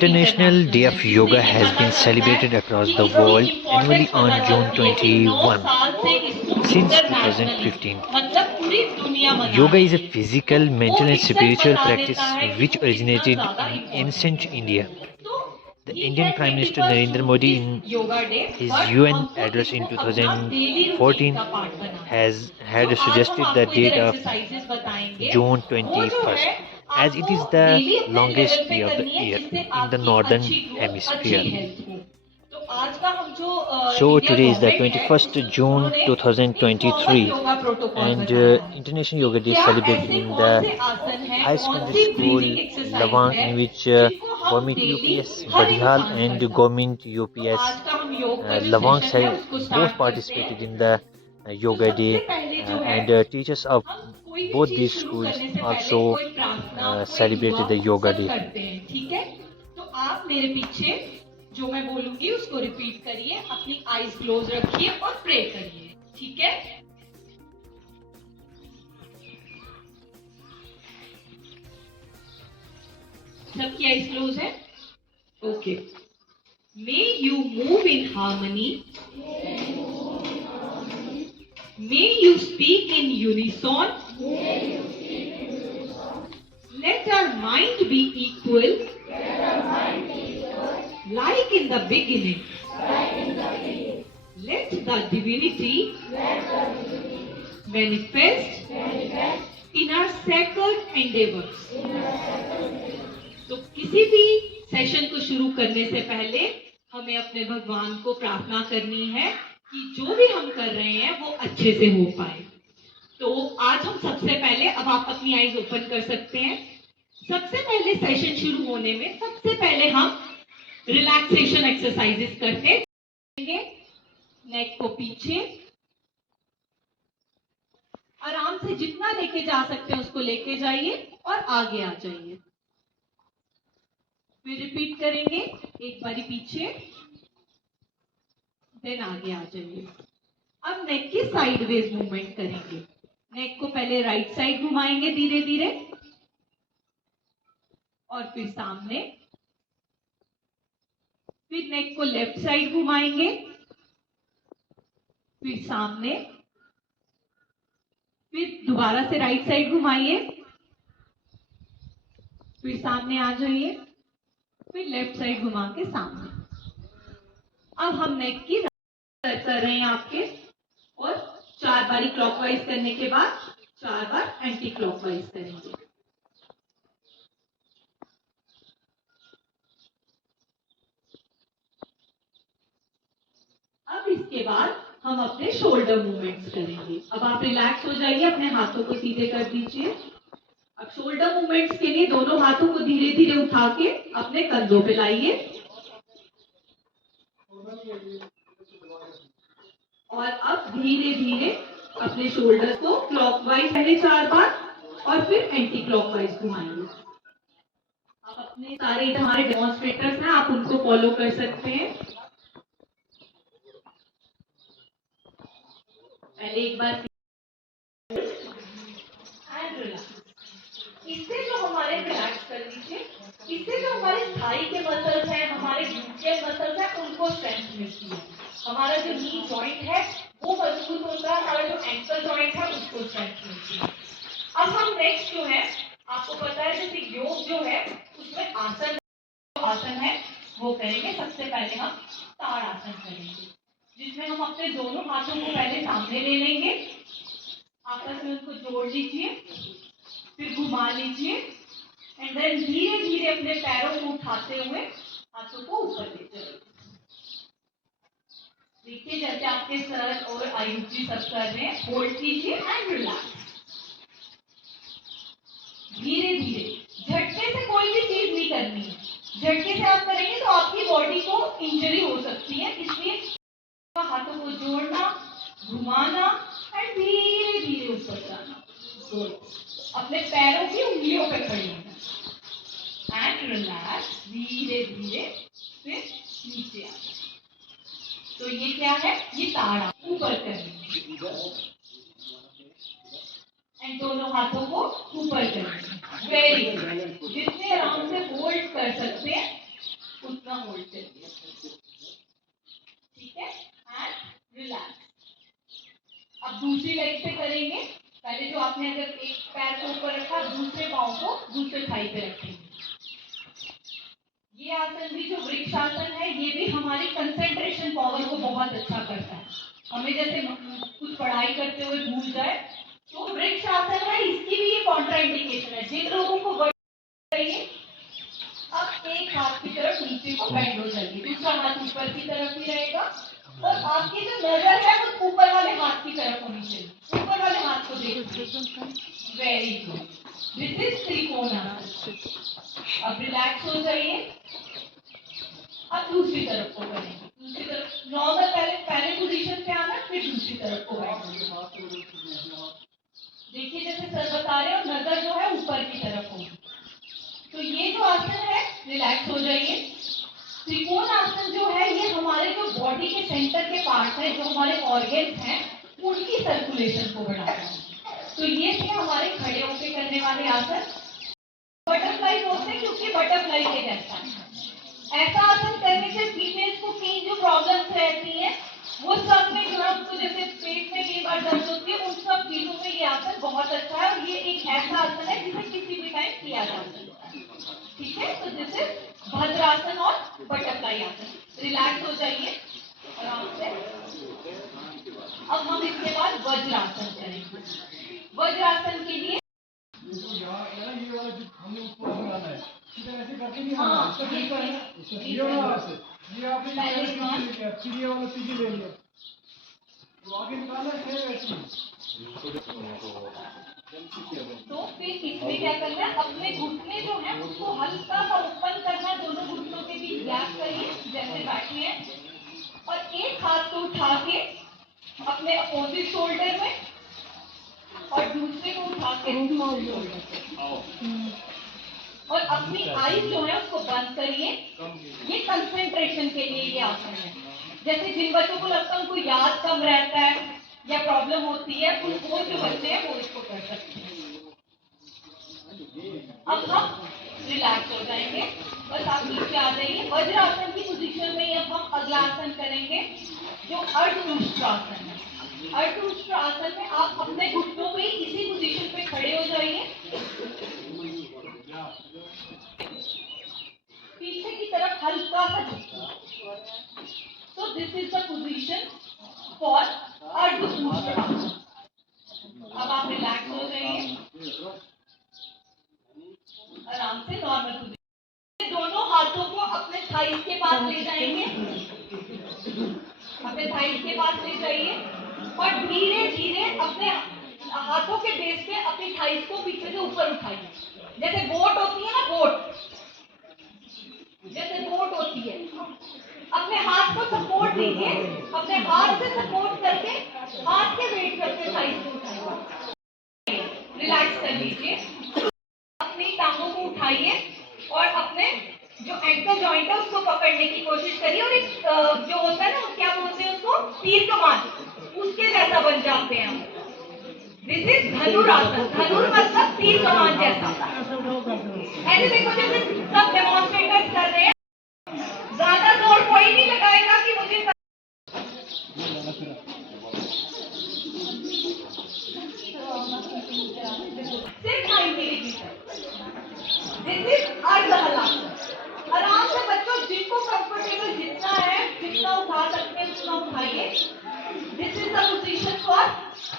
International Day of Yoga has been celebrated across the world annually on June 21 since 2015. Yoga is a physical, mental, and spiritual practice which originated in ancient India. The Indian Prime Minister Narendra Modi, in his UN address in 2014, has had suggested the date of June 21st, as it is the longest day of the year in the northern hemisphere. So today is the 21st June 2023, and International Yoga Day is celebrated in the high secondary school Lavang, in which government UPS Badihal and government UPS Lavang both participated in the Yoga Day, and teachers of both these schools also celebrated the Yoga Day. ठीक है, तो आप मेरे पीछे जो मैं बोलूंगी उसको रिपीट करिए, अपनी आईज क्लोज रखिए और प्रे करिए, ठीक है? सबकी आईज क्लोज है? Okay. May you move in harmony. May you speak in unison. Let our mind be equal. Like in the beginning. Let the divinity manifest in our sacred endeavors. तो किसी भी session को शुरू करने से पहले हमें अपने भगवान को प्रार्थना करनी है कि जो भी हम कर रहे हैं वो अच्छे से हो पाए. तो आज हम सबसे पहले, अब आप अपनी आईज ओपन कर सकते हैं. सबसे पहले सेशन शुरू होने में सबसे पहले हम रिलैक्सेशन एक्सरसाइजेस करते हैं. नेक को पीछे आराम से जितना लेके जा सकते हैं उसको लेके जाइए और आगे आ जाइए. फिर रिपीट करेंगे, एक बारी पीछे, देन आगे आ जाइए. अब नेक की साइडवेज मूवमेंट करेंगे. नेक को पहले राइट साइड घुमाएंगे धीरे धीरे और फिर सामने. फिर नेक को लेफ्ट साइड घुमाएंगे, फिर सामने. फिर दोबारा से राइट साइड घुमाइए, फिर सामने आ जाइए, फिर लेफ्ट साइड घुमा के सामने. अब हम नेक की कर रहे हैं आपके, और 4 बारी क्लॉकवाइज करने के बाद 4 बार एंटी क्लॉकवाइज करेंगे. अब इसके बाद हम अपने शोल्डर मूवमेंट्स करेंगे. अब आप रिलैक्स हो जाइए, अपने हाथों को सीधे कर दीजिए. अब शोल्डर मूवमेंट्स के लिए दोनों हाथों को धीरे धीरे उठा के अपने कंधों पे लाइए और अब धीरे धीरे अपने शोल्डर को क्लॉकवाइज पहले 4 बार और फिर एंटी क्लॉकवाइज घुमाइए. आप अपने सारे हमारे डेमोन्स्ट्रेटर्स हैं, आप उनको फॉलो कर सकते हैं. पहले एक बार इससे जो हमारे रिलैक्स कर लीजिए, इससे जो हमारे थाई के मसल्स हैं, हमारे ग्लूटियल मसल्स हैं, उनको स्ट्रेंथ मिलती है. हमारा जो नी जॉइंट है वो मजबूत होता है, हमारा जो एंकल जॉइंट है उसको स्ट्रेंथ मिलती है. अब हम नेक्स्ट जो है, आपको पता है जैसे योग जो है उसमें आसन है वो करेंगे. सबसे पहले हम ताड़ आसन करेंगे, जिसमें हम अपने दोनों हाथों को पहले सामने ले लेंगे, आपस में उनको जोड़ लीजिए, फिर घुमा लीजिए एंड देन धीरे धीरे अपने पैरों को उठाते हुए हाथों को ऊपर ले जाइए. देखिए जैसे आपके सर और आयुष जी सब कर रहे हैं. होल्ड कीजिए एंड रिलैक्स. धीरे धीरे, झटके से कोई भी चीज नहीं करनी है. झटके से आप करेंगे तो आपकी बॉडी को इंजरी हो सकती है, इसलिए हाथों को जोड़ना, घुमाना एंड धीरे धीरे ऊपर जाना. अपने पैरों की उंगलियों पे खड़ी होना एंड रिलैक्स. धीरे धीरे फिर नीचे आ. तो ये क्या है? ये ताड़ा ऊपर करना एंड दोनों हाथों को ऊपर करना. Very good. जितने आराम से होल्ड कर सकते हैं उतना होल्ड करिए, ठीक है, एंड रिलैक्स। अब दूसरी लेग से करेंगे। पहले जो आपने अगर एक पैर को ऊपर रखा, दूसरे पाँव को दूसरे थाई पे रखेंगे। ये आसन भी जो वृक्षासन है, ये भी हमारी कंसंट्रेशन पावर को बहुत अच्छा करता है। हमें जैसे कुछ पढ़ाई करते हुए भूल जाए तो वृक्षासन है, इसकी भी ये कॉन्ट्राइंडिकेशन है। जिन लोगों को चाहिए, अब एक हाथ की तरफ नीचे को बेंड हो जाइए, दूसरा हाथ ऊपर की तरफ ही रहेगा और आपकी जो नजर है वो ऊपर वाले हाथ की तरफ होनी चाहिए। ऊपर वाले हाथ को देखिए, very good, this is trikonasana. अब रिलैक्स हो जाइए। अब दूसरी तरफ को करेंगे, दूसरी तरफ नॉर्मल, पहले पहले पोजीशन पे आना, फिर दूसरी तरफ को बैठना। देखिए जैसे सर बता रहे हो, नजर जो है ऊपर की तरफ होगी। तो ये जो आसन है, रिलैक्स हो जाइए। त्रिकोण आसन जो है, ये हमारे जो बॉडी के सेंटर के पार्ट है, जो हमारे ऑर्गन्स हैं, उनकी सर्कुलेशन को बढ़ाता है। तो ये थे हमारे खड़े होकर करने वाले आसन। बटरफ्लाई बोलते हैं क्योंकि बटरफ्लाई के जैसा है। ऐसा आसन करने से फीमेल्स को कई जो प्रॉब्लम्स रहती हैं, वो सब में जो है उनको, जैसे पेट में कई बार दर्द होती है, उन सब चीजों में ये आसन बहुत अच्छा है। और ये एक ऐसा आसन है जिसे किसी भी टाइम किया जा सकता है, ठीक है। तो जैसे भद्रासन और बटरफ्लाई आसन। रिलैक्स हो जाइए आराम से। अब हम इसके बाद वज्रासन करेंगे। वज्रासन के लिए ये वाला जो हमने उसको लगाना है, ऐसे करके नहीं आना है, इसका तरीका है ना, ये वाला ऐसे, ये आपने पहले ले लिया, फिर ये वाला सीधे ले लिया, तो आगे निकालना है ऐसे। तो फिर इसमें क्या करना है, अपने घुटने जो है उसको हल्का सा ओपन करना, दोनों घुटनों के बीच गैप करिए जैसे बैठे हैं, और एक हाथ को उठा के अपने अपोजिट शोल्डर में और दूसरे को उठा के दूसरे शोल्डर पे, और अपनी आईज जो है उसको बंद करिए। ये कंसंट्रेशन के लिए ये आसन है। जैसे जिन बच्चों को लगता है उनको याद कम रहता है या प्रॉब्लम होती है, वो जो बच्चे हैं वो इसको कर सकते हैं। अब हम रिलैक्स हो जाएंगे, बस आप नीचे आ जाइए। वज्रासन की पोजीशन में अब हम अगला आसन करेंगे जो अर्धउष्ट्रासन है। अर्धउष्ट्रासन में आप अपने घुटनों पे इसी पोजीशन पे खड़े हो जाइए, पीछे की तरफ हल्का सा झुकिए। तो this is the position for Ardha Ushtrasana. अब आप रिलैक्स हो जाइए आराम से, नॉर्मल पोजीशन। दोनों हाथों को अपने थाइस के पास ले जाएंगे, अपने थाइस के पास ले जाइए और धीरे धीरे अपने हाथों के बेस पे अपनी थाइस को पीछे से ऊपर उठाइए। जैसे बोट होती है ना, बोट जैसे बोट होती है, अपने हाथ को सपोर्ट दीजिए, अपने हाथ से सपोर्ट करके हाथ के वेट करके थाइस को उठाइए। रिलैक्स कर लीजिए, अपनी टांगों को उठाइए और अपने जो एंकल जॉइंट है उसको पकड़ने की कोशिश करिए, और एक जो होता है ना, क्या बोलते हैं उसको, तीर कमान, उसके जैसा बन जाते हैं हम। दिस इज धनुरासन। धनुर मतलब तीर कमान जैसा। ऐसे देखो जैसे सब डेमोन्स्ट्रेटर्स कर रहे हैं, ज्यादा जोर कोई नहीं लगाएगा कि मुझे सिर्फ 90 डिग्री तक। This is Ardha Halasana. आराम से बच्चों, जिनको कंफर्टेबल जितना है, जितना उठा सकते हैं उतना उठाइए। This is the position for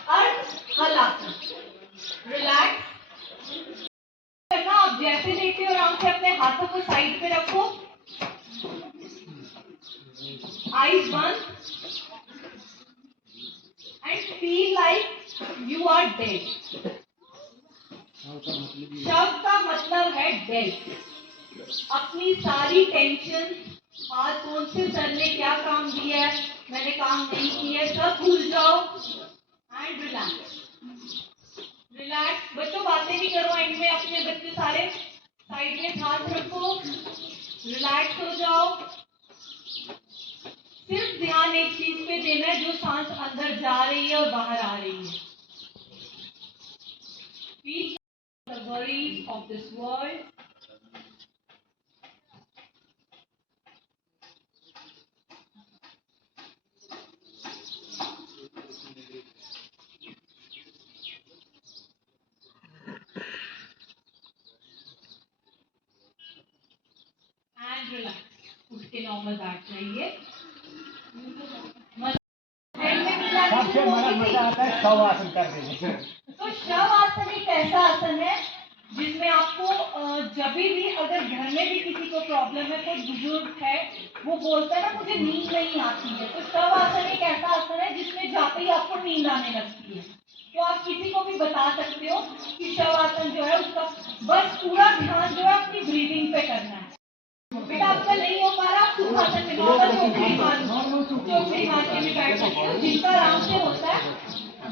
Ardha Halasana. Relax करना। आप जैसे लेटे हो आराम से अपने हाथों को साइड पे रखो, आईज बंद, and feel like you are dead. शव का मतलब है डेड। अपनी सारी टेंशन, आज कौन से सर ने क्या काम दिया है, मैंने काम नहीं किया, सब भूल जाओ एंड रिलैक्स। रिलैक्स बच्चों, बातें भी करो एंड में, अपने बच्चे सारे साइड में हाथ रखो, रिलैक्स हो जाओ। सिर्फ ध्यान एक चीज पे देना है, जो सांस अंदर जा रही है और बाहर आ रही है। Feel the worries of this world normal बैठ जाइए। हैंड में मिलाने सबसे बड़ा मजा आता है शव आसन करने में। तो शव आसन एक ऐसा आसन है जिसमें आपको जब भी अगर घर में भी किसी को प्रॉब्लम है, कोई बुजुर्ग है, वो बोलता है ना मुझे नींद नहीं आती है, तो शव आसन एक ऐसा आसन है जिसमें जाते ही आपको नींद आने लगती है। तो आप किसी को भी बता सकते हो कि शव आसन जो है उसका बस पूरा ध्यान जो है अपनी ब्रीदिंग पे करना है। बेटा आपका नहीं हो पा रहा, आप सुखासन में नॉर्मल चौकड़ी मार के भी बैठ सकते हो, जिनका आराम से होता है।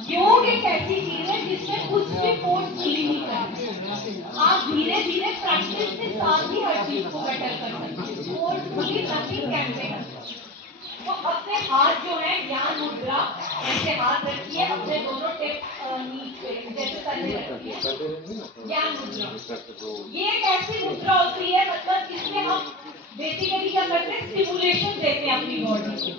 योग एक ऐसी चीज है जिसमें कुछ भी फोर्सफुली नहीं करना। आप धीरे धीरे प्रैक्टिस के साथ ही हर चीज को बेटर कर सकते हो। Forcefully nothing can be done. तो अपने हाथ जो है ज्ञान मुद्रा, ऐसे हाथ रखिए अपने दोनों टिप नीचे जैसे तले रखिए, ज्ञान मुद्रा। ये एक ऐसी मुद्रा होती है मतलब जिसमें हम बेसिकली क्या करते हैं, स्टिमुलेशन देते हैं अपनी बॉडी को।